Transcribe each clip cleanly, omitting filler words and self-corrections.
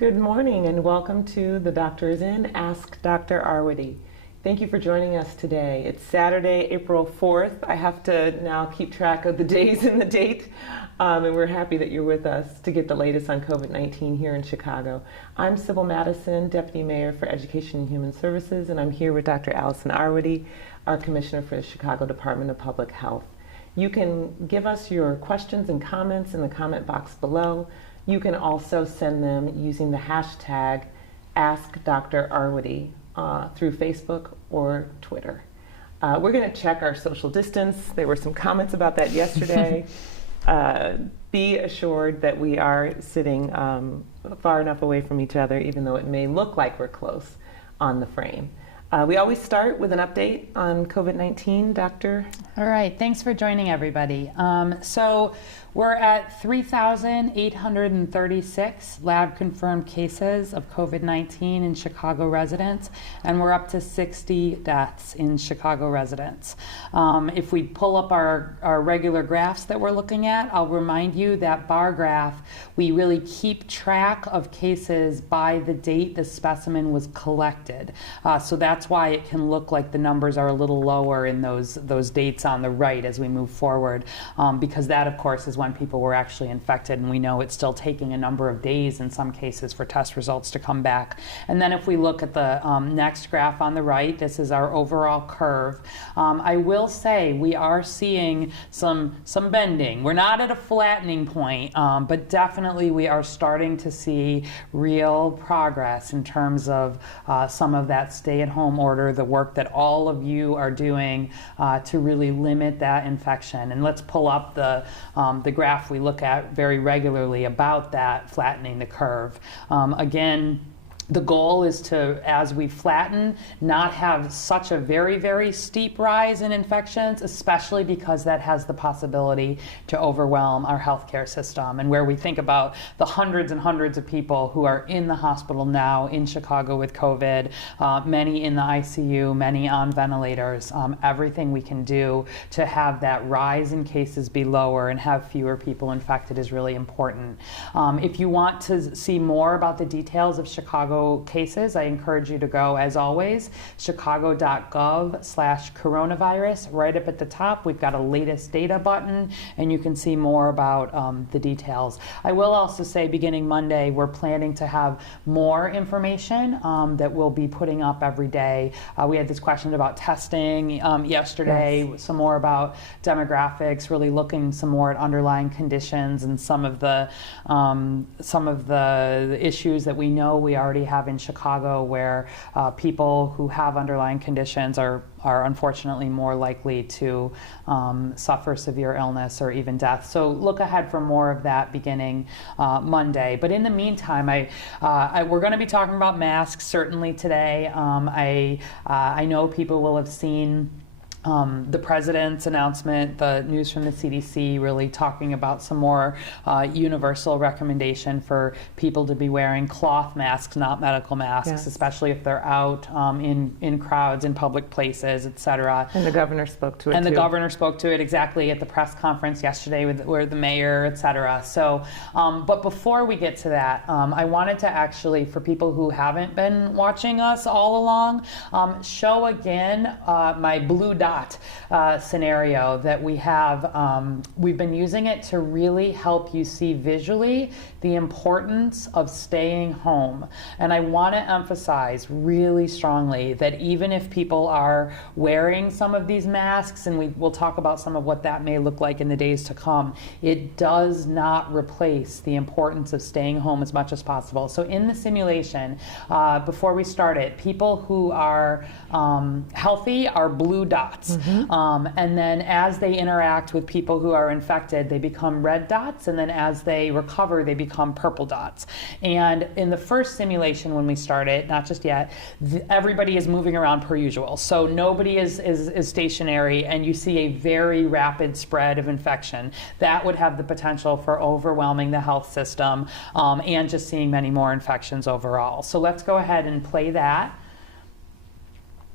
Good morning and welcome to The Doctor is In, Ask Dr. Arwady. Thank you for joining us today. It's Saturday, April 4th. I have to now keep track of the days and the date, and we're happy that you're with us to get the latest on COVID-19 here in Chicago. I'm Sybil Madison, Deputy Mayor for Education and Human Services, and I'm here with Dr. Allison Arwady, our Commissioner for the Chicago Department of Public Health. You can give us your questions and comments in the comment box below. You can also send them using the hashtag AskDrArwady through Facebook or Twitter. We're going to check our social distance. There were some comments about that yesterday. Be assured that we are sitting far enough away from each other, even though it may look like we're close on the frame. We always start with an update on COVID-19, Doctor. All right, thanks for joining everybody. So we're at 3,836 lab-confirmed cases of COVID-19 in Chicago residents, and we're up to 60 deaths in Chicago residents. If we pull up our regular graphs that we're looking at, I'll remind you that bar graph, we really keep track of cases by the date the specimen was collected. So that's why it can look like the numbers are a little lower in those dates on the right as we move forward, because that, of course, is when people were actually infected, and we know it's still taking a number of days in some cases for test results to come back. And then if we look at the next graph on the right, this is our overall curve. I will say we are seeing some bending. We're not at a flattening point, but definitely we are starting to see real progress in terms of some of that stay-at-home order, the work that all of you are doing to really limit that infection. And let's pull up the graph we look at very regularly about that flattening the curve. Again, the goal is to, as we flatten, not have such a very, very steep rise in infections, especially because that has the possibility to overwhelm our healthcare system. And where we think about the hundreds and hundreds of people who are in the hospital now in Chicago with COVID, many in the ICU, many on ventilators, everything we can do to have that rise in cases be lower and have fewer people infected is really important. If you want to see more about the details of Chicago cases, I encourage you to go, as always, chicago.gov/coronavirus. Right up at the top, we've got a latest data button, and you can see more about the details. I will also say, beginning Monday, we're planning to have more information that we'll be putting up every day. We had this question about testing yesterday, yes. Some more about demographics, really looking some more at underlying conditions and some of the issues that we know we already have in Chicago, where people who have underlying conditions are unfortunately more likely to suffer severe illness or even death. So look ahead for more of that beginning Monday. But in the meantime, we're going to be talking about masks certainly today. I know people will have seen the president's announcement, the news from the CDC, really talking about some more universal recommendation for people to be wearing cloth masks, not medical masks, yes. Especially if they're out in crowds, in public places, et cetera. And the governor spoke to it, And too. the governor spoke to it exactly at the press conference yesterday with the mayor, et cetera. So, but before we get to that, I wanted to actually, for people who haven't been watching us all along, show again my blue dot scenario that we have. We've been using it to really help you see visually the importance of staying home. And I want to emphasize really strongly that even if people are wearing some of these masks, and we'll talk about some of what that may look like in the days to come, it does not replace the importance of staying home as much as possible. So in the simulation, before we start it, people who are healthy are blue dots. Mm-hmm. And then as they interact with people who are infected, they become red dots, and then as they recover, they become purple dots. And in the first simulation when we started, not just yet, everybody is moving around per usual. So nobody is stationary, and you see a very rapid spread of infection. That would have the potential for overwhelming the health system and just seeing many more infections overall. So let's go ahead and play that.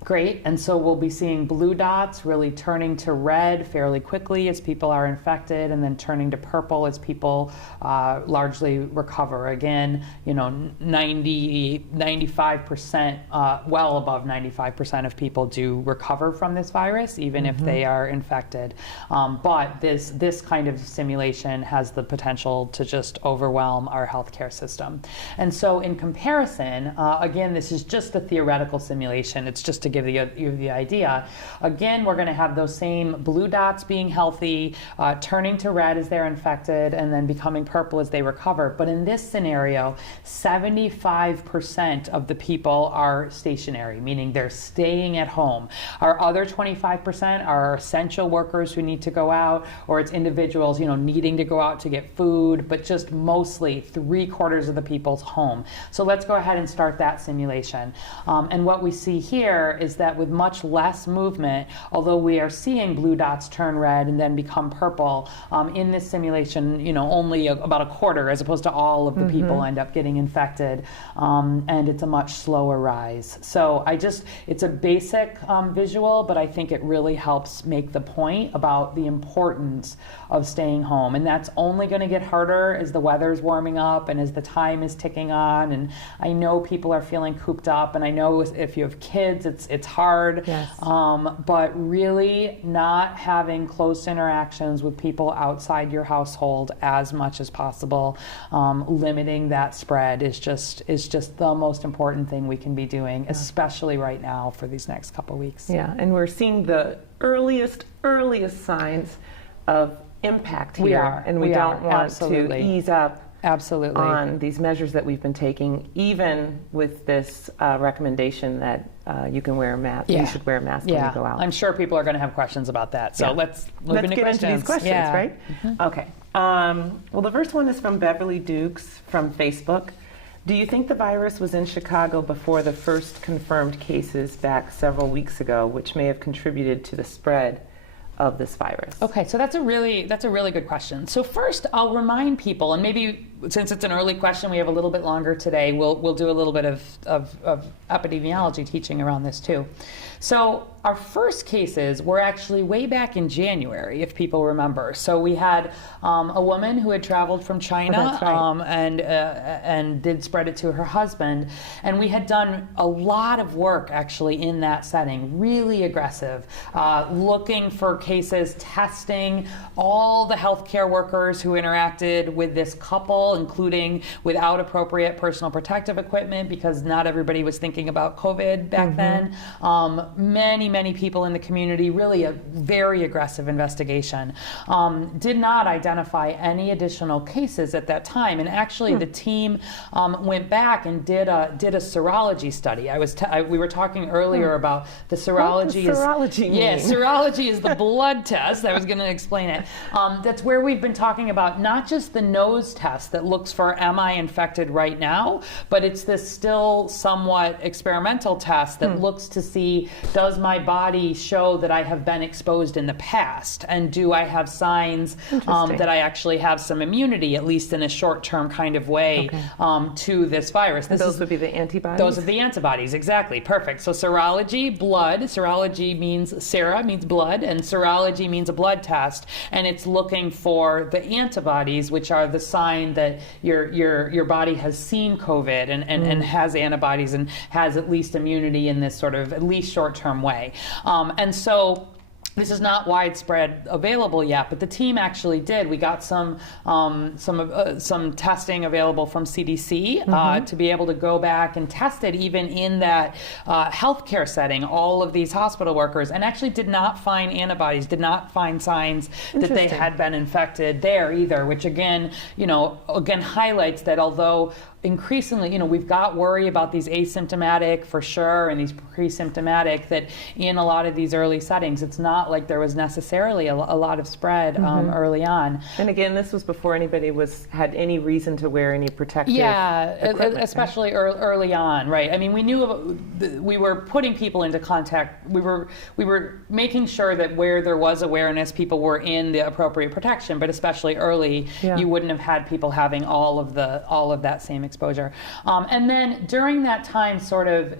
Great, and so we'll be seeing blue dots really turning to red fairly quickly as people are infected, and then turning to purple as people largely recover. Again, 95%, well above 95% of people do recover from this virus, even if they are infected. But this kind of simulation has the potential to just overwhelm our healthcare system. And so in comparison, again, this is just a theoretical simulation. It's just to give you the idea. Again, we're going to have those same blue dots being healthy, turning to red as they're infected, and then becoming purple as they recover. But in this scenario, 75% of the people are stationary, meaning they're staying at home. Our other 25% are essential workers who need to go out, or it's individuals, needing to go out to get food, but just mostly 3/4 of the people's home. So let's go ahead and start that simulation. And what we see here is that with much less movement, although we are seeing blue dots turn red and then become purple, in this simulation, only about a quarter, as opposed to all of the people end up getting infected, and it's a much slower rise. So it's a basic visual, but I think it really helps make the point about the importance of staying home. And that's only going to get harder as the weather's warming up and as the time is ticking on. And I know people are feeling cooped up, and I know if you have kids, it's hard. Yes. But really not having close interactions with people outside your household as much as possible, limiting that spread is just the most important thing we can be doing, especially right now for these next couple weeks. Yeah, and we're seeing the earliest signs of impact here. We are. And we don't want Absolutely. to ease up Absolutely. on these measures that we've been taking, even with this recommendation that you can wear a mask. You should wear a mask when you go out. I'm sure people are going to have questions about that. So let's move into get questions. into these questions, right? Okay. Well, the first one is from Beverly Dukes from Facebook. Do you think the virus was in Chicago before the first confirmed cases back several weeks ago, which may have contributed to the spread of this virus? Okay, so that's a really good question. So first, I'll remind people, and maybe since it's an early question, we have a little bit longer today. We'll do a little bit of epidemiology teaching around this too. So our first cases were actually way back in January, if people remember. So we had a woman who had traveled from China, that's right. and did spread it to her husband. And we had done a lot of work actually in that setting, really aggressive, looking for cases, testing all the healthcare workers who interacted with this couple, including without appropriate personal protective equipment, because not everybody was thinking about COVID back then. Many people in the community, really a very aggressive investigation. Did not identify any additional cases at that time. And actually the team went back and did a serology study. We were talking earlier about the serology. What does serology mean? Yeah, serology is the blood test. I was going to explain it. That's where we've been talking about not just the nose test that looks for am I infected right now, but it's this still somewhat experimental test that looks to see, does my body show that I have been exposed in the past? And do I have signs that I actually have some immunity, at least in a short-term kind of way, to this virus? Those would be the antibodies? Those are the antibodies, exactly. Perfect. So serology, blood. Serology means sera, means blood, and serology means a blood test. And it's looking for the antibodies, which are the sign that your body has seen COVID and has antibodies and has at least immunity in this sort of at least short-term way. And so this is not widespread available yet, but the team actually did. We got some testing available from CDC to be able to go back and test it even in that healthcare setting, all of these hospital workers, and actually did not find antibodies, did not find signs that they had been infected there either, which again highlights that although increasingly, we've got worry about these asymptomatic for sure and these pre-symptomatic, that in a lot of these early settings, it's not not like there was necessarily a lot of spread early on. And again, this was before anybody had any reason to wear any protective equipment, especially early on, right? I mean, we knew we were putting people into contact. We were making sure that where there was awareness, people were in the appropriate protection, but especially early, you wouldn't have had people having all of that same exposure. And then during that time, sort of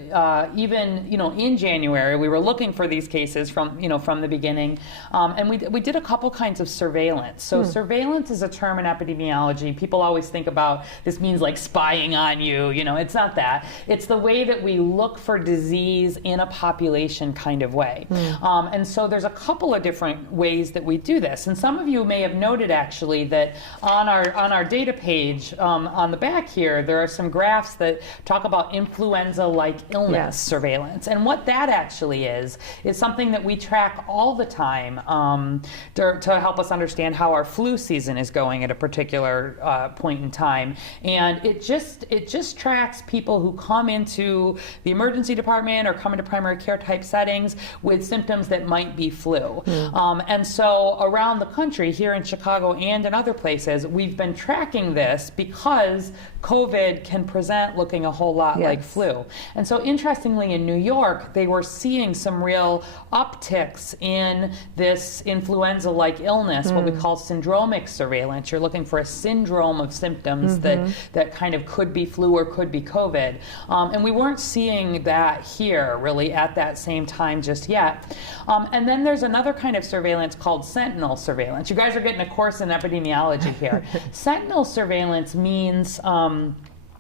even in January, we were looking for these cases from the beginning, and we did a couple kinds of surveillance. So surveillance is a term in epidemiology. People always think about this means like spying on you. It's not that. It's the way that we look for disease in a population kind of way. And so there's a couple of different ways that we do this. And some of you may have noted actually that on our data page on the back here, there are some graphs that talk about influenza-like illness surveillance. And what that actually is something that we track all the time to help us understand how our flu season is going at a particular point in time. And it just tracks people who come into the emergency department or come into primary care type settings with symptoms that might be flu. And so around the country, here in Chicago and in other places, we've been tracking this because COVID can present looking a whole lot like flu. And so interestingly, in New York, they were seeing some real upticks in this influenza-like illness, what we call syndromic surveillance. You're looking for a syndrome of symptoms that kind of could be flu or could be COVID. And we weren't seeing that here really at that same time just yet. And then there's another kind of surveillance called sentinel surveillance. You guys are getting a course in epidemiology here. Sentinel surveillance means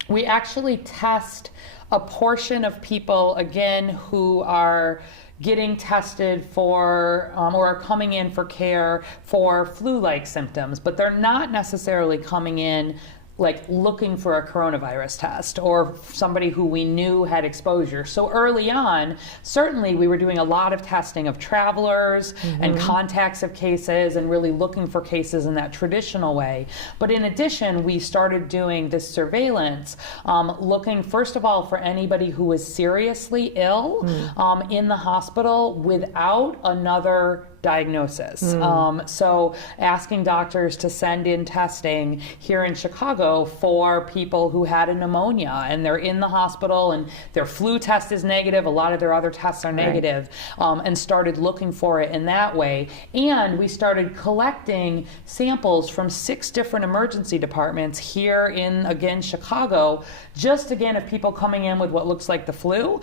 we actually test a portion of people, again, who are getting tested for or are coming in for care for flu-like symptoms, but they're not necessarily coming in like looking for a coronavirus test or somebody who we knew had exposure. So early on, certainly we were doing a lot of testing of travelers and contacts of cases and really looking for cases in that traditional way. But in addition, we started doing this surveillance, looking first of all for anybody who was seriously ill in the hospital without another diagnosis. So asking doctors to send in testing here in Chicago for people who had a pneumonia and they're in the hospital and their flu test is negative, a lot of their other tests are negative, and started looking for it in that way. And we started collecting samples from 6 different emergency departments here in, again, Chicago, just again of people coming in with what looks like the flu.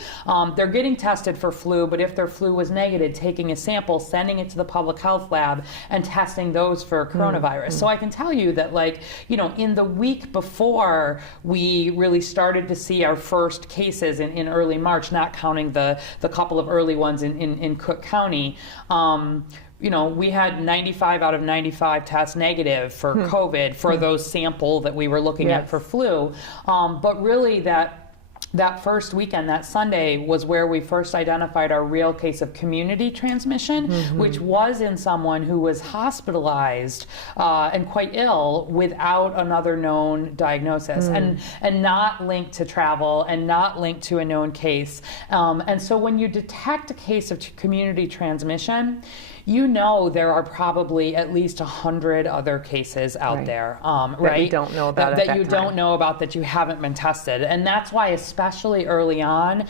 They're getting tested for flu, but if their flu was negative, taking a sample, sending it to the public health lab and testing those for coronavirus. So I can tell you that, like, in the week before we really started to see our first cases in early March, not counting the couple of early ones in Cook County, we had 95 out of 95 tests negative for COVID for those sample that we were looking at for flu. But really that first weekend, that Sunday, was where we first identified our real case of community transmission, which was in someone who was hospitalized and quite ill without another known diagnosis and not linked to travel and not linked to a known case. And so when you detect a case of community transmission, there are probably at least 100 other cases out there, right? That you don't know about that you don't know about, that you haven't been tested. And that's why, especially early on,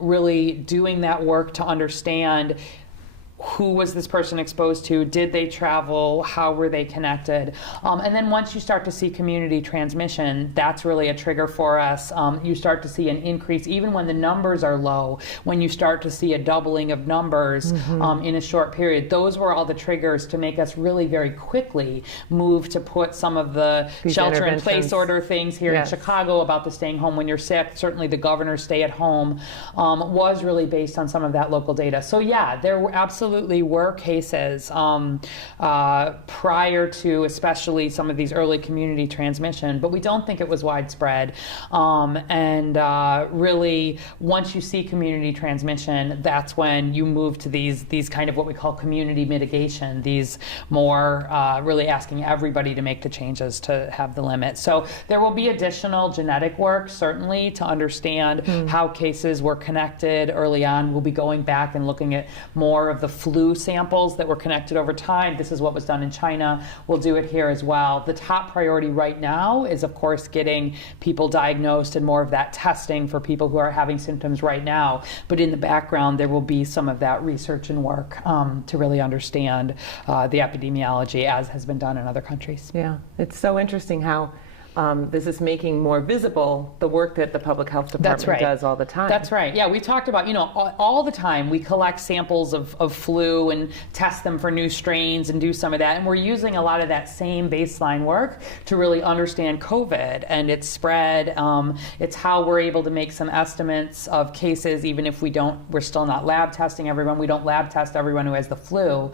really doing that work to understand who was this person exposed to? Did they travel? How were they connected? And then once you start to see community transmission, that's really a trigger for us. You start to see an increase, even when the numbers are low, when you start to see a doubling of numbers in a short period. Those were all the triggers to make us really very quickly move to put some of the shelter-in-place order things here in Chicago about the staying home when you're sick. Certainly the governor's stay at home was really based on some of that local data. So yeah, there were absolutely were cases prior to especially some of these early community transmission, but we don't think it was widespread. And really, once you see community transmission, that's when you move to these kind of what we call community mitigation, these more really asking everybody to make the changes to have the limit. So there will be additional genetic work, certainly, to understand how cases were connected early on. We'll be going back and looking at more of the flu samples that were connected over time. This is what was done in China. We'll do it here as well. The top priority right now is, of course, getting people diagnosed and more of that testing for people who are having symptoms right now. But in the background, there will be some of that research and work to really understand the epidemiology, as has been done in other countries. Yeah, it's so interesting how this is making more visible the work that the public health department does all the time. That's right. Yeah, we talked about, all the time we collect samples of flu and test them for new strains and do some of that. And we're using a lot of that same baseline work to really understand COVID and its spread. It's how we're able to make some estimates of cases, even if we're still not lab testing everyone. We don't lab test everyone who has the flu.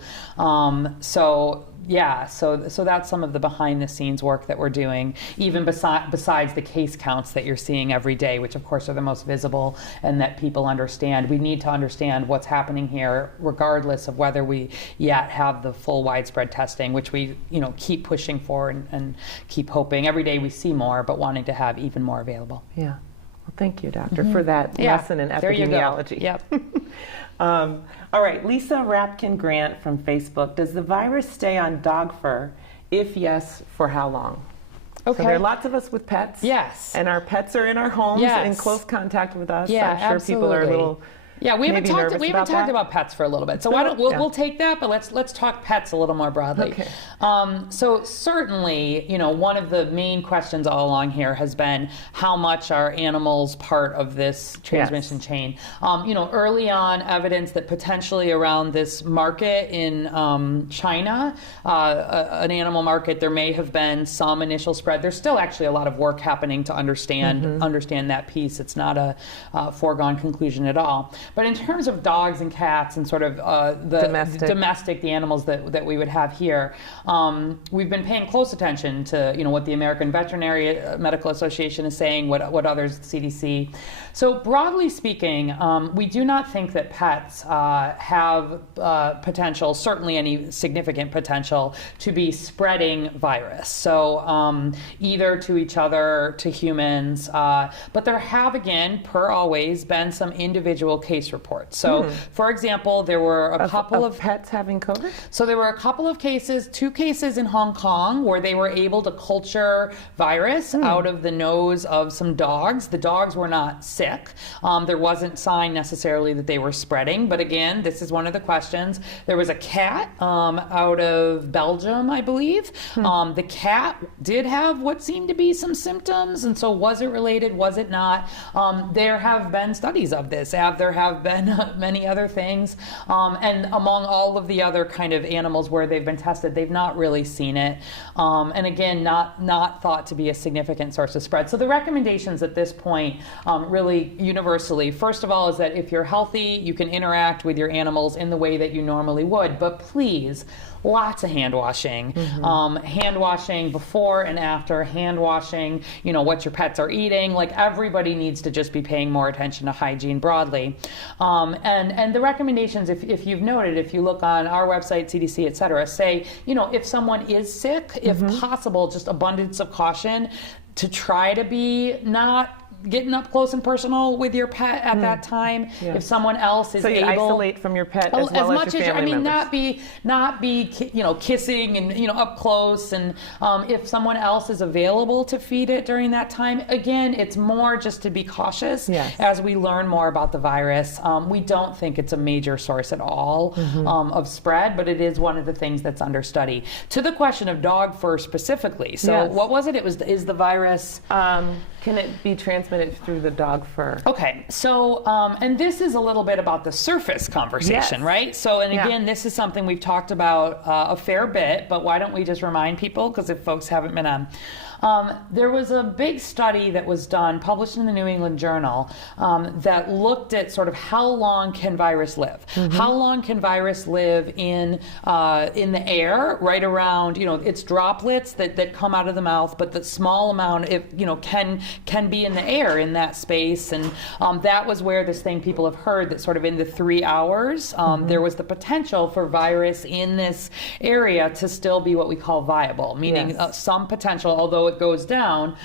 So that's some of the behind the scenes work that we're doing, even besides the case counts that you're seeing every day, which of course are the most visible and that people understand. We need to understand what's happening here, regardless of whether we yet have the full widespread testing, which we keep pushing for and keep hoping. Every day we see more, but wanting to have even more available. Yeah. Well, thank you, Doctor, for that lesson in epidemiology. There you go. Yep. All right, Lisa Rapkin Grant from Facebook. Does the virus stay on dog fur? If yes, for how long? Okay. So there are lots of us with pets. Yes. And our pets are in our homes in close contact with us. Yeah, I'm sure absolutely. people are a little we haven't talked about pets for a little bit, so why don't we'll take that, but let's talk pets a little more broadly. Okay. So certainly, one of the main questions all along here has been how much are animals part of this transmission chain? Early on, evidence that potentially around this market in China, an animal market, there may have been some initial spread. There's still actually a lot of work happening to understand that piece. It's not a foregone conclusion at all. But in terms of dogs and cats and sort of the domestic, the animals that we would have here, we've been paying close attention to what the American Veterinary Medical Association is saying, what others, CDC. So broadly speaking, we do not think that pets have potential, certainly any significant potential, to be spreading virus. So either to each other, to humans, but there have, again, per always, been some individual case reports. So, for example, there were a couple of pets having COVID? So there were a couple of cases, 2 cases in Hong Kong, where they were able to culture virus out of the nose of some dogs. The dogs were not sick. There wasn't sign necessarily that they were spreading, but again, this is one of the questions. There was a cat out of Belgium, I believe. The cat did have what seemed to be some symptoms, and so was it related, was it not? There have been studies of this. There have been many other things, and among all of the other kind of animals where they've been tested, they've not really seen it, and again, not thought to be a significant source of spread. So the recommendations at this point, really universally, first of all, is that if you're healthy, you can interact with your animals in the way that you normally would, but please, lots of hand washing. Hand washing before and after, hand washing, what your pets are eating. Like, everybody needs to just be paying more attention to hygiene broadly. And the recommendations, if you've noted, if you look on our website, CDC, et cetera, say, if someone is sick, if possible, just abundance of caution to try to be not getting up close and personal with your pet at that time. Yes. If someone else is able, isolate from your pet as well as your family members. not be kissing and up close. And if someone else is available to feed it during that time, again, it's more just to be cautious as we learn more about the virus. We don't think it's a major source at all of spread, but it is one of the things that's under study. To the question of dog fur specifically, so what was it? Is the virus? Can it be transmitted through the dog fur? Okay, so, and this is a little bit about the surface conversation, right? So, and again, this is something we've talked about a fair bit, but why don't we just remind people, because if folks haven't been on. There was a big study that was done, published in the New England Journal, that looked at sort of how long can virus live? How long can virus live in the air, right around, it's droplets that come out of the mouth, but the small amount, can be in the air in that space. And that was where this thing people have heard that sort of in the 3 hours, there was the potential for virus in this area to still be what we call viable, meaning some potential, although it goes down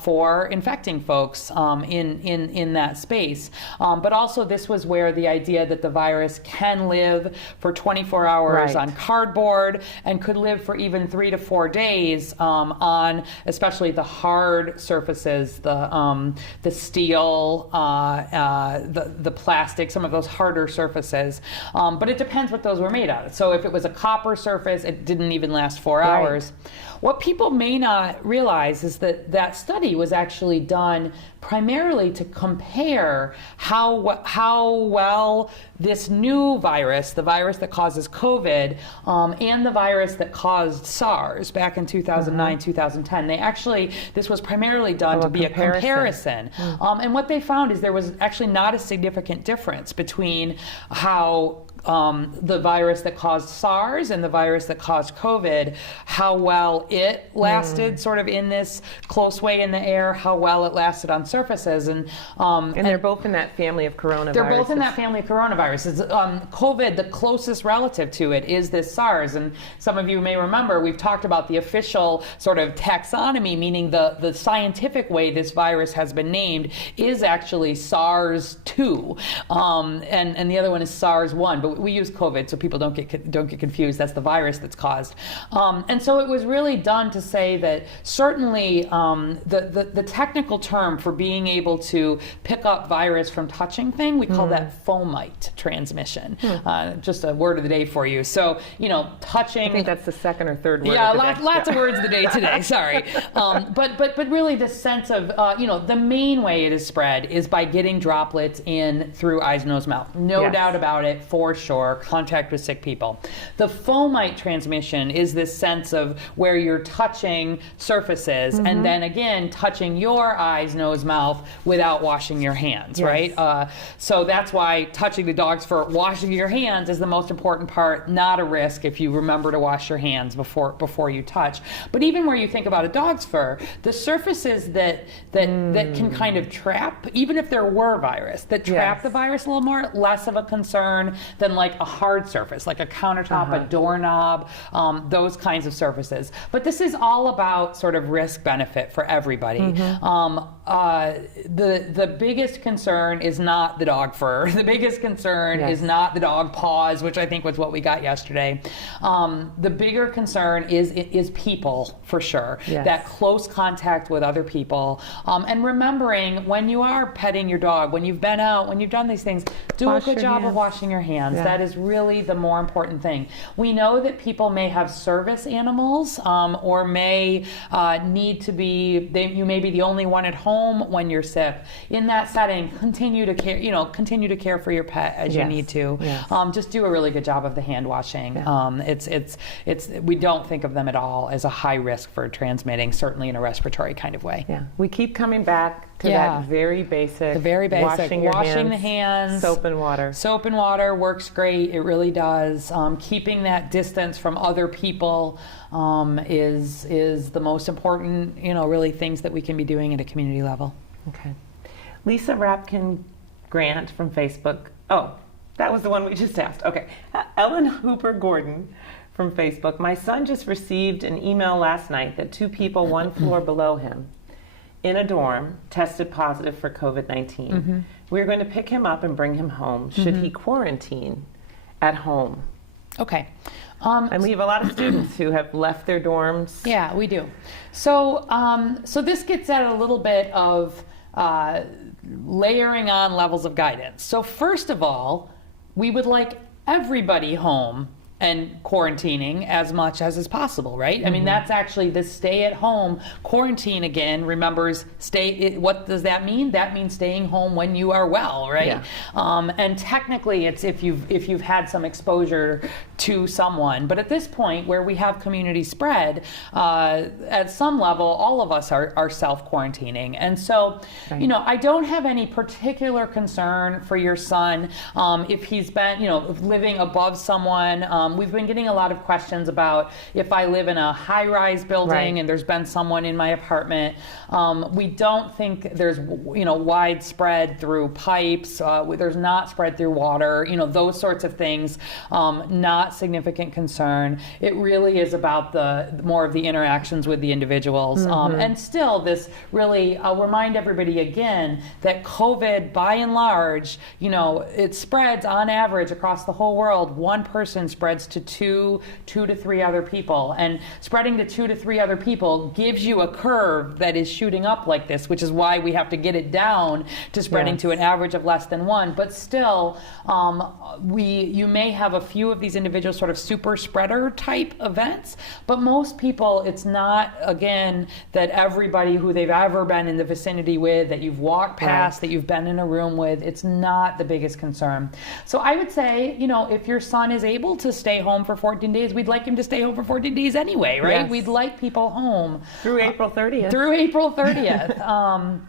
for infecting folks in that space. But also this was where the idea that the virus can live for 24 hours Right. on cardboard and could live for even 3 to 4 days on especially the hard surfaces, the steel, the plastic, some of those harder surfaces. But it depends what those were made out of. So if it was a copper surface, it didn't even last 4 Right. hours. What people may not realize is that that study was actually done primarily to compare how well this new virus, the virus that causes COVID, and the virus that caused SARS back in 2009, 2010. This was primarily done to be a comparison. And what they found is there was actually not a significant difference between how the virus that caused SARS and the virus that caused COVID, how well it lasted sort of in this close way in the air, how well it lasted on surfaces. And they're both in that family of coronaviruses. They're both in that family of coronaviruses. COVID, the closest relative to it is this SARS. And some of you may remember, we've talked about the official sort of taxonomy, meaning the scientific way this virus has been named is actually SARS-2. And the other one is SARS-1. But we use COVID so people don't get confused. That's the virus that's caused. And so it was really done to say that certainly the technical term for being able to pick up virus from touching thing, we call that fomite transmission. Just a word of the day for you. So, touching. I think that's the second or third word Yeah, of the day. lots of words of the day today, sorry. But really the sense of, the main way it is spread is by getting droplets in through eyes, nose, mouth. No Yes. doubt about it, for sure, contact with sick people. The fomite transmission is this sense of where you're touching surfaces and then again touching your eyes, nose, mouth without washing your hands, Yes. right? So that's why touching the dog's fur, washing your hands is the most important part, not a risk if you remember to wash your hands before you touch. But even where you think about a dog's fur, the surfaces that can kind of trap, even if there were virus, that trap Yes. the virus a little more, less of a concern than like a hard surface, like a countertop, a doorknob, those kinds of surfaces. But this is all about sort of risk benefit for everybody. The biggest concern is not the dog fur. The biggest concern Yes. is not the dog paws, which I think was what we got yesterday. The bigger concern is people, for sure. Yes. That close contact with other people. And remembering when you are petting your dog, when you've been out, when you've done these things, do Wash a good your job of hands. washing your hands. Yeah. That is really the more important thing. We know that people may have service animals or may need to be, you may be the only one at home when you're sick. In that setting, continue to care for your pet as you Yes. need to. Yes. Just do a really good job of the hand washing. Yeah. We don't think of them at all as a high risk for transmitting, certainly in a respiratory kind of way. Yeah, we keep coming back to Yeah. that very basic. The very basic, washing the hands, soap and water. Soap and water works great. It really does. Keeping that distance from other people is the most important, really things that we can be doing at a community level. Okay. Lisa Rapkin Grant from Facebook. Oh, that was the one we just asked. Okay. Ellen Hooper Gordon from Facebook. My son just received an email last night that 2 people 1 floor below him in a dorm tested positive for COVID-19. We're going to pick him up and bring him home. Should he quarantine at home? Okay. And we have a lot of students who have left their dorms. Yeah, we do. So, so this gets at a little bit of layering on levels of guidance. So first of all, we would like everybody home and quarantining as much as is possible, right? I mean, that's actually the stay at home quarantine again, remembers what does that mean? That means staying home when you are well, right? Yeah. And technically it's if you've had some exposure to someone. But at this point where we have community spread, at some level, all of us are self-quarantining. And so, Right. I don't have any particular concern for your son if he's been, living above someone We've been getting a lot of questions about if I live in a high-rise building Right. and there's been someone in my apartment. We don't think there's, widespread through pipes. There's not spread through water. Those sorts of things. Not significant concern. It really is about the more of the interactions with the individuals. And still, this really, I'll remind everybody again that COVID, by and large, it spreads on average across the whole world. One person spreads to two to three other people. And spreading to 2 to 3 other people gives you a curve that is shooting up like this, which is why we have to get it down to spreading to an average of less than 1. But still, you may have a few of these individual sort of super spreader type events, but most people, it's not, again, that everybody who they've ever been in the vicinity with, that you've walked past, that you've been in a room with, it's not the biggest concern. So I would say, if your son is able to stay home for 14 days, we'd like him to stay home for 14 days anyway, right? Yes. We'd like people home. Through April 30th. Through April 30th.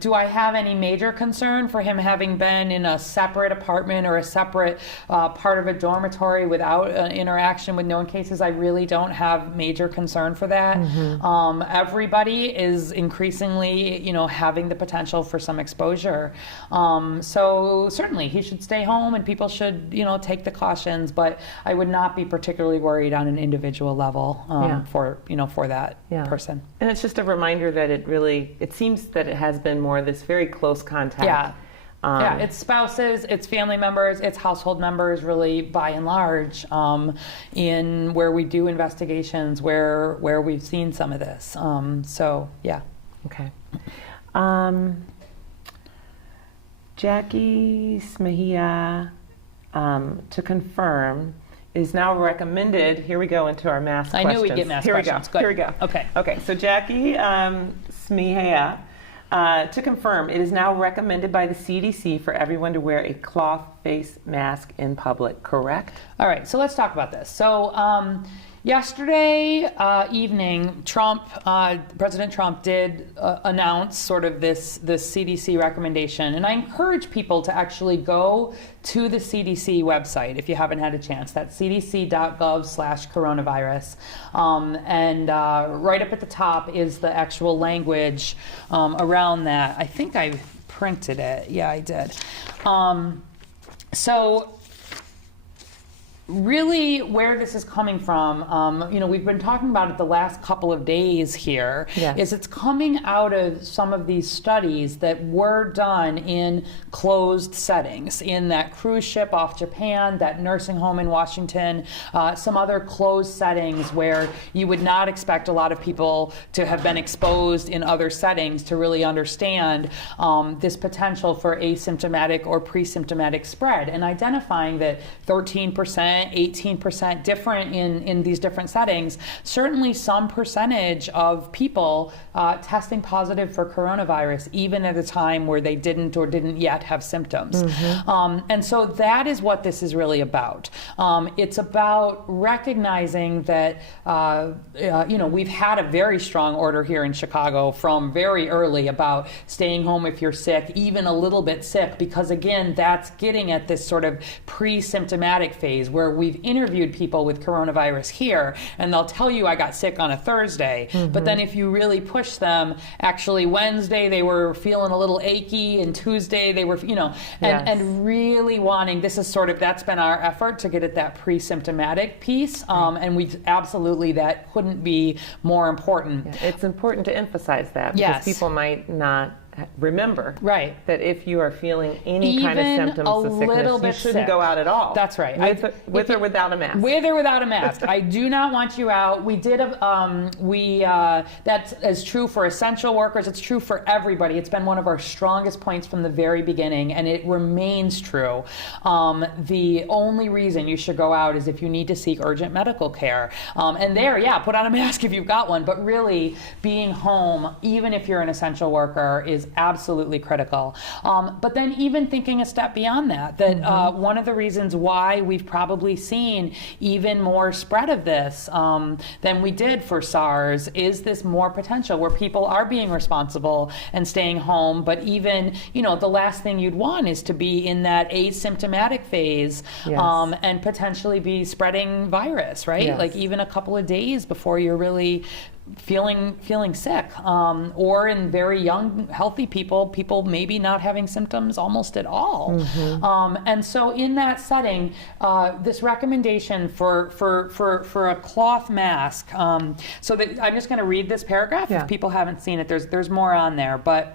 Do I have any major concern for him having been in a separate apartment or a separate part of a dormitory without an interaction with known cases? I really don't have major concern for that. Everybody is increasingly, having the potential for some exposure. So certainly he should stay home and people should, take the cautions, but I would not be particularly worried on an individual level for that person. And it's just a reminder that it seems that it has been more this very close contact. It's spouses, it's family members, it's household members, really, by and large, in where we do investigations, where we've seen some of this. Okay. Jackie Smehia, to confirm, is now recommended. Here we go into our mass questions. I knew we'd get mass questions. Here we go. Okay. So Jackie Smehia, to confirm, it is now recommended by the CDC for everyone to wear a cloth face mask in public, correct? All right, so let's talk about this. So yesterday evening, President Trump did announce sort of this CDC recommendation, and I encourage people to actually go to the CDC website if you haven't had a chance. That's cdc.gov/coronavirus. And right up at the top is the actual language around that. I think I printed it. Yeah, I did. So really where this is coming from, we've been talking about it the last couple of days here, is it's coming out of some of these studies that were done in closed settings, in that cruise ship off Japan, that nursing home in Washington, some other closed settings where you would not expect a lot of people to have been exposed in other settings to really understand this potential for asymptomatic or pre-symptomatic spread, and identifying that 13%, 18% different in these different settings, certainly some percentage of people testing positive for coronavirus, even at a time where they didn't yet have symptoms. And so that is what this is really about. It's about recognizing that, we've had a very strong order here in Chicago from very early about staying home if you're sick, even a little bit sick, because again, that's getting at this sort of pre-symptomatic phase where we've interviewed people with coronavirus here, and they'll tell you I got sick on a Thursday, but then if you really push them, actually Wednesday they were feeling a little achy, and Tuesday they were, and really wanting, that's been our effort to get at that pre-symptomatic piece, and we've absolutely, that couldn't be more important. It's important to emphasize that because people might not remember that if you are feeling any kind of symptoms of sickness, you shouldn't go out at all. That's right. With or without a mask. With or without a mask. I do not want you out. We did that's as true for essential workers. It's true for everybody. It's been one of our strongest points from the very beginning, and it remains true. The only reason you should go out is if you need to seek urgent medical care. And put on a mask if you've got one. But really, being home, even if you're an essential worker, is absolutely critical. But then even thinking a step beyond that, one of the reasons why we've probably seen even more spread of this than we did for SARS is this more potential where people are being responsible and staying home. But even, the last thing you'd want is to be in that asymptomatic phase and potentially be spreading virus, right? Yes. Like even a couple of days before you're really feeling sick, or in very young, healthy people maybe not having symptoms almost at all. And so in that setting, this recommendation for a cloth mask, so that I'm just going to read this paragraph. If people haven't seen it, there's more on there, but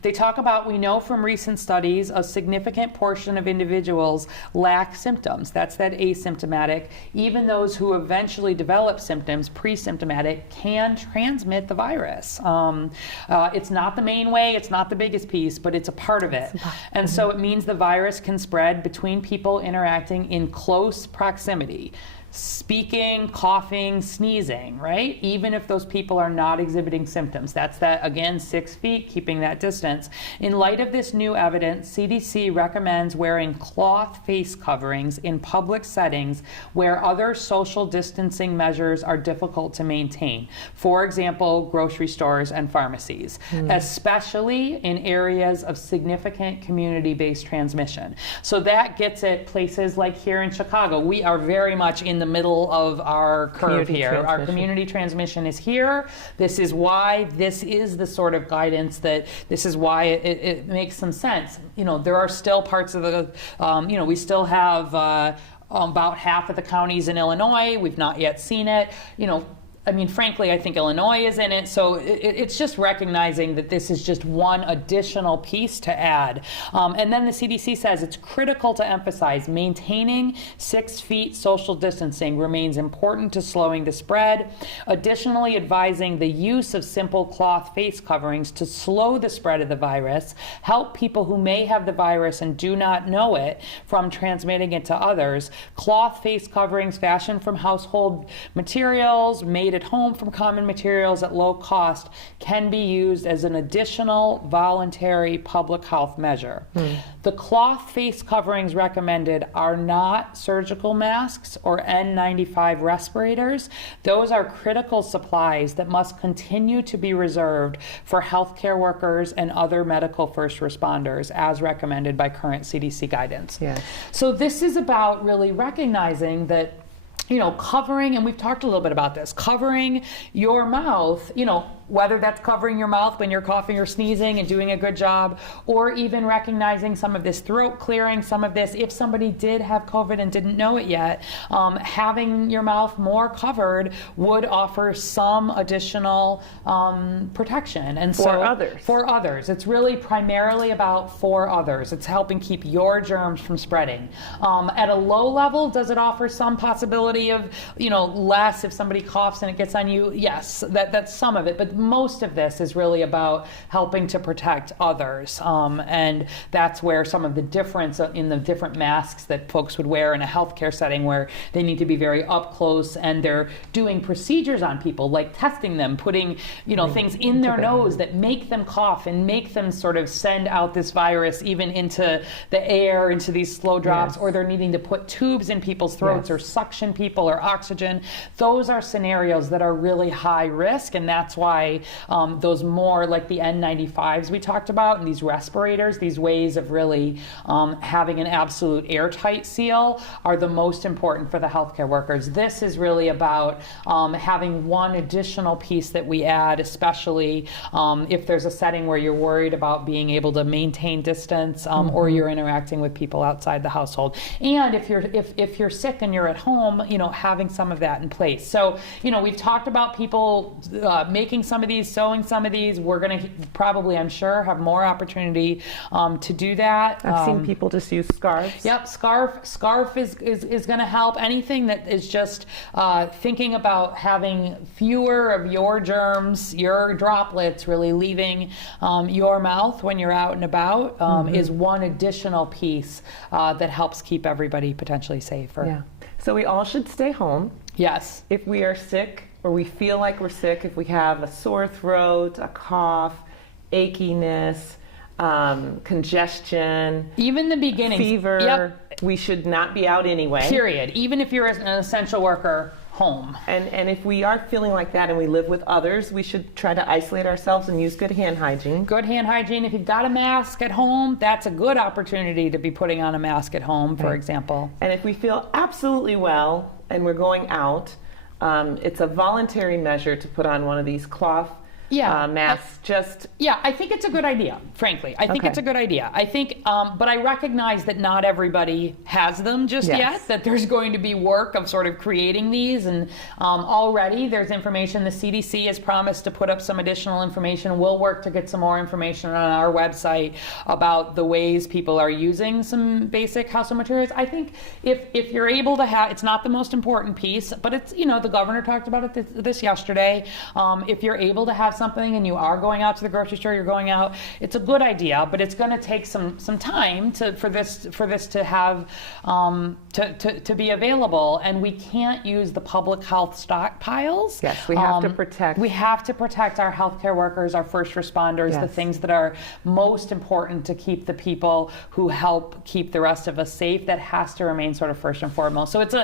they talk about, we know from recent studies a significant portion of individuals lack symptoms. That's that asymptomatic. Even those who eventually develop symptoms, pre-symptomatic, can transmit the virus. It's not the main way, it's not the biggest piece, but it's a part of it. And so it means the virus can spread between people interacting in close proximity. Speaking, coughing, sneezing, right? Even if those people are not exhibiting symptoms. That's that, again, 6 feet, keeping that distance. In light of this new evidence, CDC recommends wearing cloth face coverings in public settings where other social distancing measures are difficult to maintain. For example, grocery stores and pharmacies, especially in areas of significant community-based transmission. So that gets at places like here in Chicago. We are very much in the middle of our curve here. Our community transmission is here. This is why this is the sort of guidance this is why it makes some sense. There are still parts of the, we still have about half of the counties in Illinois. We've not yet seen it. Frankly, I think Illinois is in it. So it's just recognizing that this is just one additional piece to add. And then the CDC says it's critical to emphasize maintaining 6 feet social distancing remains important to slowing the spread. Additionally, advising the use of simple cloth face coverings to slow the spread of the virus, help people who may have the virus and do not know it from transmitting it to others. Cloth face coverings fashioned from household materials, made at home from common materials at low cost, can be used as an additional voluntary public health measure. The cloth face coverings recommended are not surgical masks or N95 respirators. Those are critical supplies that must continue to be reserved for healthcare workers and other medical first responders, as recommended by current CDC guidance. So this is about really recognizing that covering, and we've talked a little bit about this, covering your mouth, whether that's covering your mouth when you're coughing or sneezing and doing a good job, or even recognizing some of this throat clearing, some of this, if somebody did have COVID and didn't know it yet, having your mouth more covered would offer some additional protection. And for others. It's really primarily about for others. It's helping keep your germs from spreading. At a low level, does it offer some possibility of, less if somebody coughs and it gets on you? Yes, that's some of it. But most of this is really about helping to protect others. And that's where some of the difference in the different masks that folks would wear in a healthcare setting where they need to be very up close and they're doing procedures on people, like testing them, putting, things in their nose that make them cough and make them sort of send out this virus even into the air, into these slow drops, or they're needing to put tubes in people's throats or suction people or oxygen. Those are scenarios that are really high risk, and that's why those more like the N95s we talked about and these respirators, these ways of really having an absolute airtight seal are the most important for the healthcare workers. This is really about having one additional piece that we add, especially if there's a setting where you're worried about being able to maintain distance or you're interacting with people outside the household. And if you're sick and you're at home, having some of that in place. So, we've talked about people making some of these, sewing some of these. We're going to probably, I'm sure, have more opportunity to do that. I've seen people just use scarves. Yep, scarf is going to help. Anything that is just thinking about having fewer of your germs, your droplets really leaving your mouth when you're out and about is one additional piece that helps keep everybody potentially safer. Yeah. So we all should stay home. Yes. If we are sick or we feel like we're sick, if we have a sore throat, a cough, achiness, congestion, Even the beginning. fever, Yep. we should not be out anyway. Period. Even if you're an essential worker home. And if we are feeling like that and we live with others, we should try to isolate ourselves and use good hand hygiene. Good hand hygiene. If you've got a mask at home, that's a good opportunity to be putting on a mask at home, for Right. example. And if we feel absolutely well and we're going out, it's a voluntary measure to put on one of these cloth masks. Yeah, I think it's a good idea, frankly. I think Okay. it's a good idea. I think, but I recognize that not everybody has them just Yes. yet, that there's going to be work of sort of creating these. And already there's information. The CDC has promised to put up some additional information. We'll work to get some more information on our website about the ways people are using some basic household materials. I think if you're able to have, it's not the most important piece, but it's, the governor talked about it this yesterday. If you're able to have something and you are going out to the grocery store, you're going out, it's a good idea, but it's going to take some time for this to have to be available, and we can't use the public health stockpiles. Yes, we have to protect. We have to protect our healthcare workers, our first responders, the Yes. things that are most important to keep the people who help keep the rest of us safe. That has to remain sort of first and foremost. So it's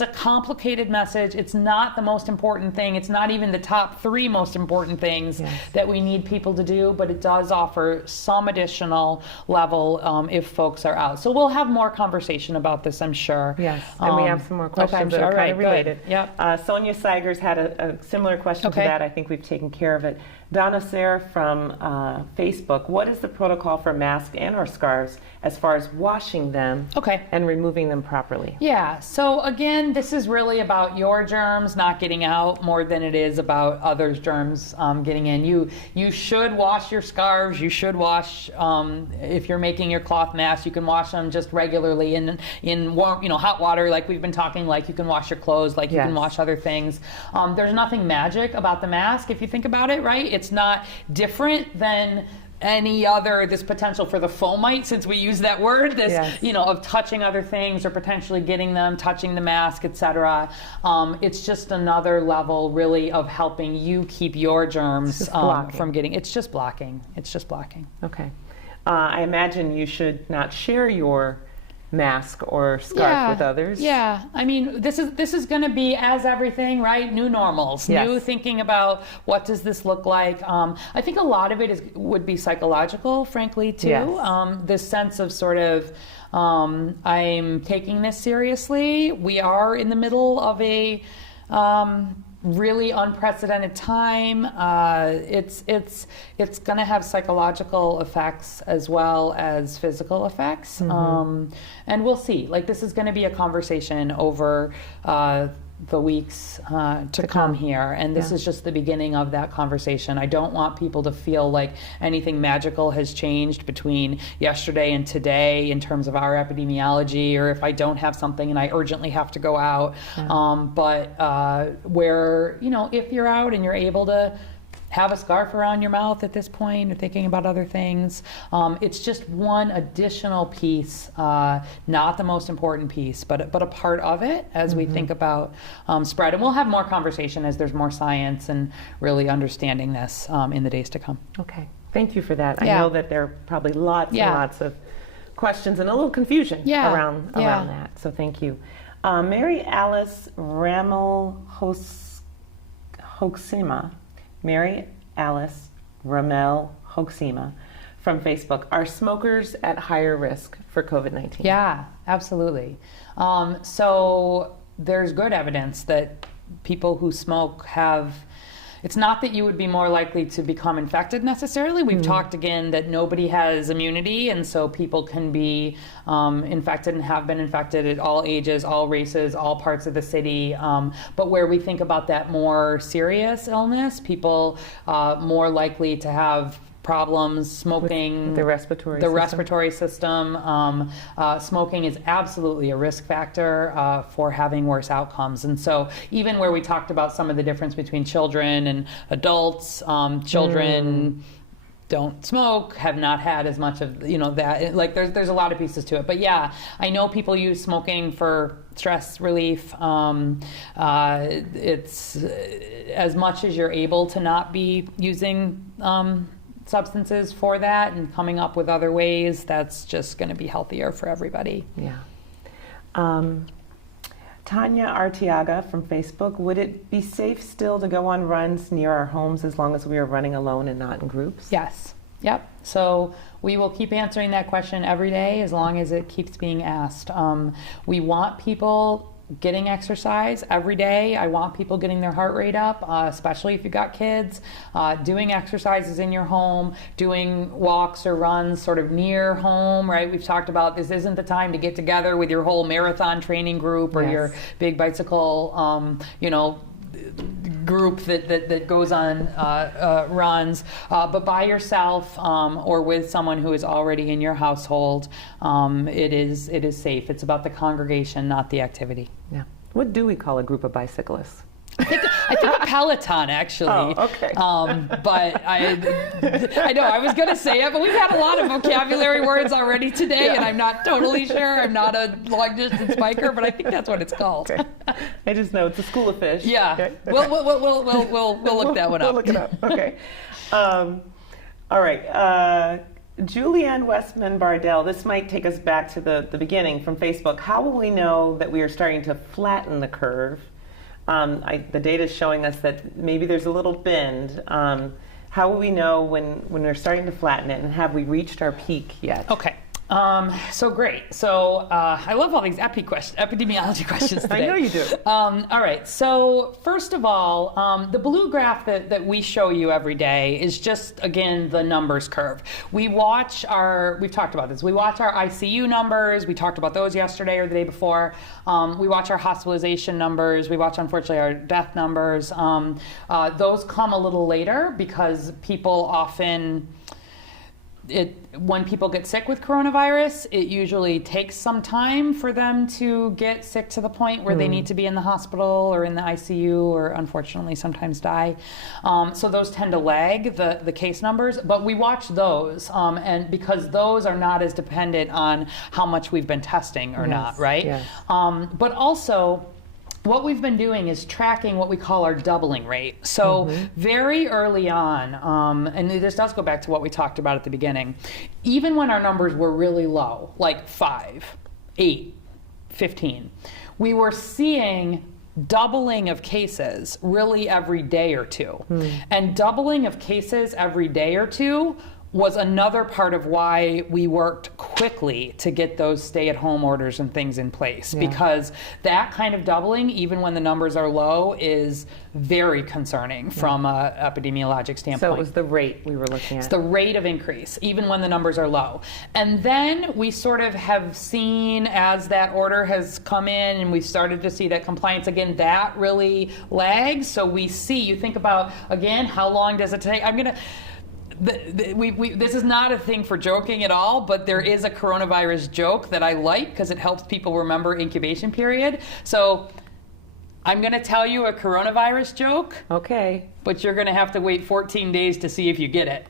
a complicated message. It's not the most important thing. It's not even the top 3 most important things Yes. that we need people to do, but it does offer some additional level if folks are out. So we'll have more conversation about this, I'm sure. Yes, and we have some more questions that are kind of related. Yep. Sonia Seigers had a similar question to Okay. that. I think we've taken care of it. Donna Sarah from Facebook, what is the protocol for masks and or scarves as far as washing them Okay. and removing them properly? Yeah, so again, this is really about your germs not getting out more than it is about others' germs getting in. You should wash your scarves. You should wash, if you're making your cloth masks, you can wash them just regularly in warm, hot water, like we've been talking, like you can wash your clothes, like you Yes. can wash other things. There's nothing magic about the mask if you think about it, right? It's not different than any other, this potential for the fomite, since we use that word, this, Yes. Of touching other things or potentially getting them, touching the mask, etc. It's just another level really of helping you keep your germs just blocking. from getting, it's just blocking. Okay. I imagine you should not share your mask or scarf with others. Yeah, I mean, this is going to be, as everything, right? New normals, Yes. new thinking about what does this look like. I think a lot of it would be psychological, frankly, too. Yes. This sense of sort of, I'm taking this seriously. We are in the middle of a really unprecedented time. It's going to have psychological effects as well as physical effects, and we'll see. Like, this is going to be a conversation over the weeks to come here, and this is just the beginning of that conversation. I don't want people to feel like anything magical has changed between yesterday and today in terms of our epidemiology, or if I don't have something and I urgently have to go out. But where, if you're out and you're able to have a scarf around your mouth at this point, or thinking about other things. It's just one additional piece, not the most important piece, but a part of it as we think about spread. And we'll have more conversation as there's more science and really understanding this in the days to come. Okay. Thank you for that. I Yeah. know that there are probably lots Yeah. and lots of questions and a little confusion Yeah. around Yeah. that. So thank you. Mary Alice Ramel Hoaxima. Mary Alice Ramel Hoaxima from Facebook. Are smokers at higher risk for COVID-19? Yeah, absolutely. So there's good evidence that people who smoke have, it's not that you would be more likely to become infected necessarily. We've talked again that nobody has immunity, and so people can be infected and have been infected at all ages, all races, all parts of the city. But where we think about that more serious illness, people more likely to have problems smoking, the respiratory system. Smoking is absolutely a risk factor for having worse outcomes. And so even where we talked about some of the difference between children and adults, children don't smoke, have not had as much of, that. Like there's a lot of pieces to it. But yeah, I know people use smoking for stress relief. It's as much as you're able to not be using substances for that and coming up with other ways that's just going to be healthier for everybody. Yeah. Tanya Artiaga from Facebook, would it be safe still to go on runs near our homes as long as we are running alone and not in groups? Yes. Yep. So we will keep answering that question every day as long as it keeps being asked. We want people getting exercise every day. I want people getting their heart rate up, especially if you've got kids, doing exercises in your home, doing walks or runs sort of near home, right? We've talked about this isn't the time to get together with your whole marathon training group or your big bicycle, group that goes on runs, but by yourself or with someone who is already in your household, it is safe. It's about the congregation, not the activity. Yeah. What do we call a group of bicyclists? I think a Peloton, actually. Oh, okay. But I know I was going to say it, but we've had a lot of vocabulary words already today, and I'm not totally sure. I'm not a long distance biker, but I think that's what it's called. Okay. I just know it's a school of fish. Yeah. Okay. We'll look that one up. We'll look it up. Okay. All right. Julianne Westman Bardell, this might take us back to the beginning from Facebook. How will we know that we are starting to flatten the curve? The data is showing us that maybe there's a little bend. How will we know when we're starting to flatten it, and have we reached our peak yet? Okay. So great. So I love all these epidemiology questions today. I know you do. All right. So first of all, the blue graph that we show you every day is just, again, the numbers curve. We've talked about this. We watch our ICU numbers. We talked about those yesterday or the day before. We watch our hospitalization numbers. We watch, unfortunately, our death numbers. Those come a little later because people often... when people get sick with coronavirus, it usually takes some time for them to get sick to the point where they need to be in the hospital or in the ICU or unfortunately sometimes die. So those tend to lag the case numbers, but we watch those and because those are not as dependent on how much we've been testing or not, right? Yes. But also, what we've been doing is tracking what we call our doubling rate. So very early on, and this does go back to what we talked about at the beginning, even when our numbers were really low, like 5, 8, 15, we were seeing doubling of cases really every day or two. And doubling of cases every day or two was another part of why we worked quickly to get those stay-at-home orders and things in place, because that kind of doubling, even when the numbers are low, is very concerning from an epidemiologic standpoint. So it was the rate we were looking at. It's the rate of increase, even when the numbers are low. And then we sort of have seen, as that order has come in and we've started to see that compliance, again, that really lags. So we see, you think about, again, how long does it take? This is not a thing for joking at all, but there is a coronavirus joke that I like because it helps people remember incubation period. So I'm going to tell you a coronavirus joke. Okay. But you're going to have to wait 14 days to see if you get it.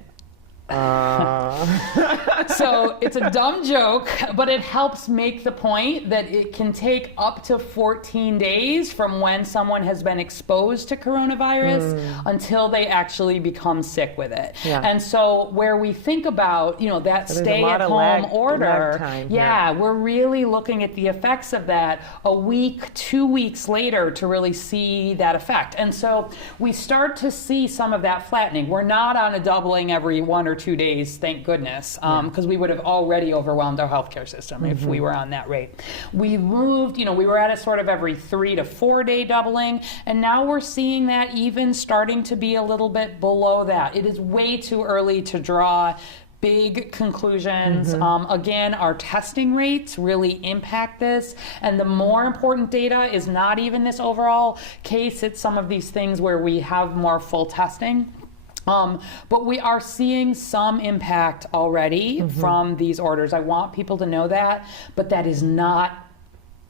So it's a dumb joke, but it helps make the point that it can take up to 14 days from when someone has been exposed to coronavirus until they actually become sick with it. Yeah. And so where we think about, that stay-at-home order, we're really looking at the effects of that a week, 2 weeks later to really see that effect. And so we start to see some of that flattening. We're not on a doubling every 1 or 2 days, thank goodness, because we would have already overwhelmed our healthcare system if we were on that rate. We moved, we were at a sort of every 3 to 4 day doubling, and now we're seeing that even starting to be a little bit below that. It is way too early to draw big conclusions. Again, our testing rates really impact this, and the more important data is not even this overall case, it's some of these things where we have more full testing. But we are seeing some impact already from these orders. I want people to know that, but that is not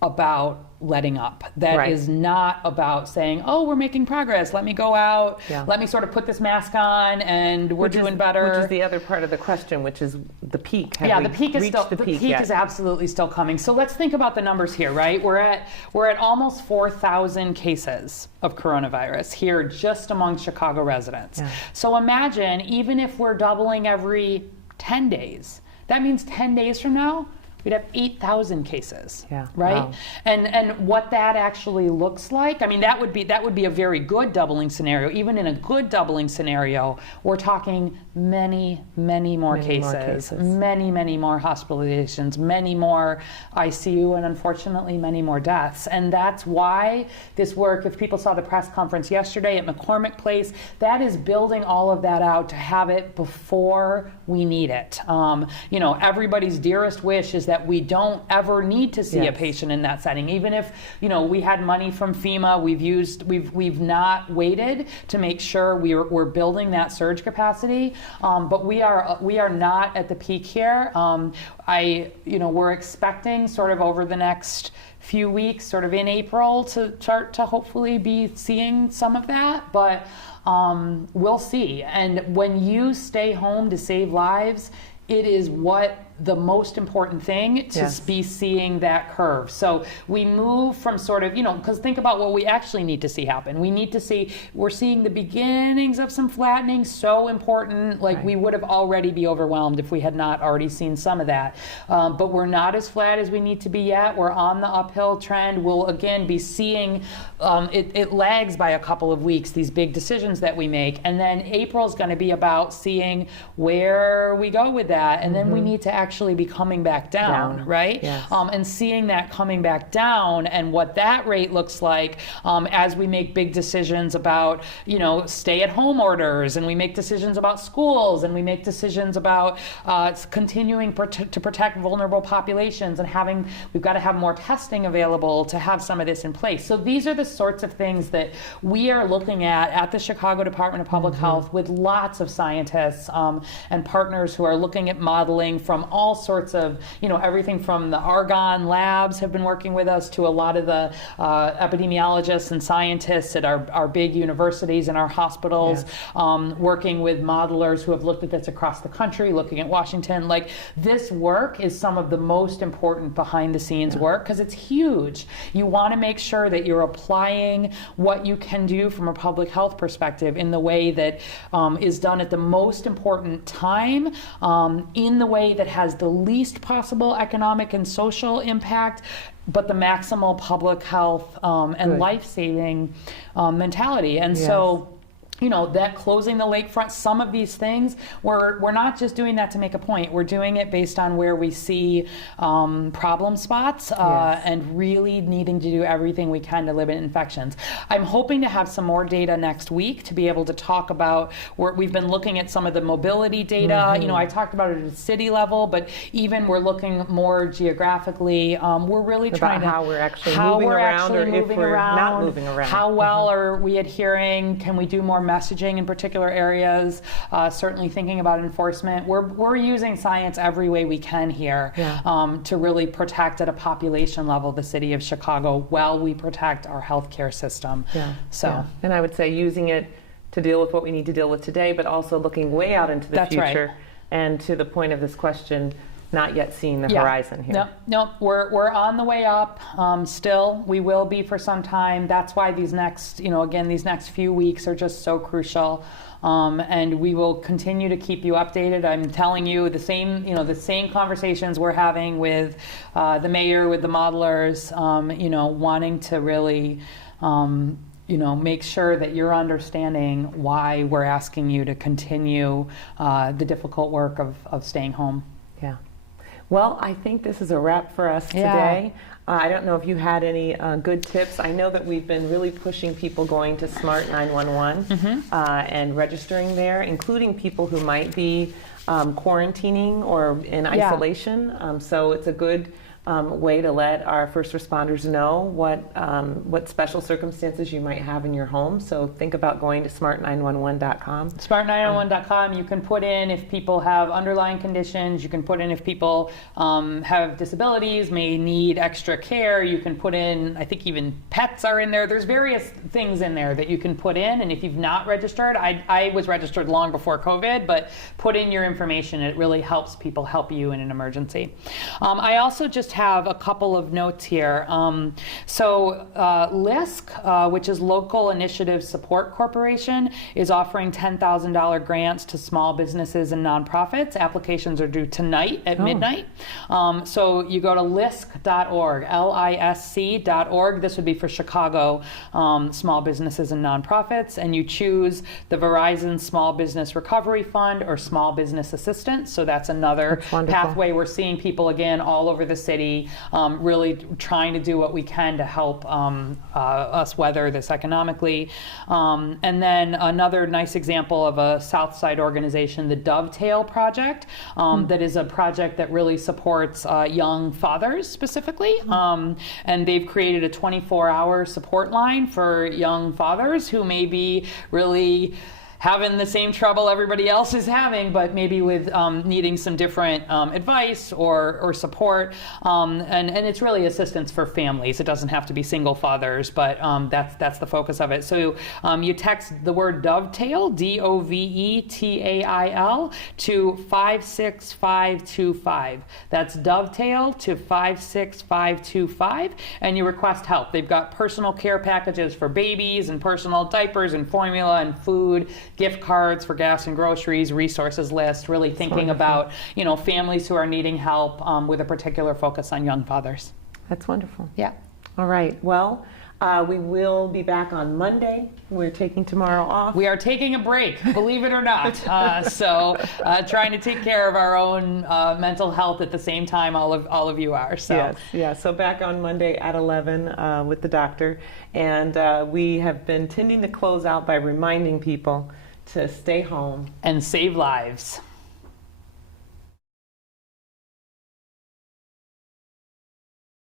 about letting up. That Right. is not about saying, oh, we're making progress. Let me go out. Yeah. Let me sort of put this mask on and we're doing better. Which is the other part of the question, which is the peak. Have we The peak is reached still the peak yet? is absolutely still coming. So let's think about the numbers here, right? We're at almost 4,000 cases of coronavirus here just among Chicago residents. Yeah. So imagine even if we're doubling every 10 days, that means 10 days from now we'd have 8,000 cases, Yeah, right? wow. And what that actually looks like, I mean, that would be a very good doubling scenario. Even in a good doubling scenario, we're talking many more cases, many more hospitalizations, many more ICU, and unfortunately, many more deaths. And that's why this work, if people saw the press conference yesterday at McCormick Place, that is building all of that out to have it before we need it. Everybody's dearest wish is that we don't ever need to see a patient in that setting. Even if, we had money from FEMA, we've not waited to make sure we're building that surge capacity. But we are not at the peak here. We're expecting sort of over the next few weeks, sort of in April, to start to hopefully be seeing some of that. But we'll see. And when you stay home to save lives, it is what the most important thing to be seeing that curve. So we move from sort of, because think about what we actually need to see happen. We need to see, we're seeing the beginnings of some flattening, so important, like we would have already be overwhelmed if we had not already seen some of that. But we're not as flat as we need to be yet. We're on the uphill trend. We'll again be seeing, it lags by a couple of weeks, these big decisions that we make. And then April's gonna be about seeing where we go with that. And then we need to actually be coming back down. Right? Yes. And seeing that coming back down and what that rate looks like as we make big decisions about, stay-at-home orders, and we make decisions about schools, and we make decisions about continuing to protect vulnerable populations, and we've got to have more testing available to have some of this in place. So these are the sorts of things that we are looking at the Chicago Department of Public Health with lots of scientists and partners who are looking at modeling from all sorts of, everything from the Argonne labs have been working with us to a lot of the epidemiologists and scientists at our big universities and our hospitals, working with modelers who have looked at this across the country, looking at Washington. Like, this work is some of the most important behind the scenes work because it's huge. You want to make sure that you're applying what you can do from a public health perspective in the way that is done at the most important time, in the way that has the least possible economic and social impact, but the maximal public health and life-saving mentality. And so, that closing the lakefront, some of these things, we're not just doing that to make a point. We're doing it based on where we see problem spots and really needing to do everything we can to limit infections. I'm hoping to have some more data next week to be able to talk about we've been looking at some of the mobility data. I talked about it at a city level, but even we're looking more geographically. We're really trying to how we're actually moving around, or if we're not moving around. How well are we adhering? Can we do more messaging in particular areas? Certainly thinking about enforcement. We're using science every way we can here to really protect at a population level the city of Chicago while we protect our healthcare system. And I would say using it to deal with what we need to deal with today, but also looking way out into the future. Right. And to the point of this question, not yet seeing the horizon here. No, we're on the way up. Still, we will be for some time. That's why these next few weeks are just so crucial. And we will continue to keep you updated. I'm telling you the same conversations we're having with the mayor, with the modelers, wanting to really make sure that you're understanding why we're asking you to continue the difficult work of staying home. Yeah. Well, I think this is a wrap for us today. I don't know if you had any good tips. I know that we've been really pushing people going to Smart 911 and registering there, including people who might be quarantining or in isolation. So it's a good way to let our first responders know what special circumstances you might have in your home. So think about going to smart911.com. Smart911.com, you can put in if people have underlying conditions, you can put in if people have disabilities, may need extra care, you can put in, I think even pets are in there. There's various things in there that you can put in, and if you've not registered, I was registered long before COVID, but put in your information. It really helps people help you in an emergency. I also just have a couple of notes here. LISC, which is Local Initiative Support Corporation, is offering $10,000 grants to small businesses and nonprofits. Applications are due tonight at midnight. So you go to LISC.org, LISC.org. This would be for Chicago small businesses and nonprofits, and you choose the Verizon Small Business Recovery Fund or Small Business Assistance. So that's another pathway. We're seeing people again all over the city, really trying to do what we can to help us weather this economically. And then another nice example of a Southside organization, the Dovetail Project, that is a project that really supports young fathers specifically. And they've created a 24-hour support line for young fathers who may be really having the same trouble everybody else is having, but maybe with needing some different advice or support. And it's really assistance for families. It doesn't have to be single fathers, but that's the focus of it. So you text the word Dovetail, DOVETAIL, to 56525. That's Dovetail to 56525, and you request help. They've got personal care packages for babies and personal diapers and formula and food, gift cards for gas and groceries, resources list, really thinking about, families who are needing help with a particular focus on young fathers. That's wonderful. Yeah. All right. Well, we will be back on Monday. We're taking tomorrow off. We are taking a break, believe it or not. So trying to take care of our own mental health at the same time all of you are. So. Yes. So back on Monday at 11 with the doctor. And we have been tending to close out by reminding people to stay home and save lives.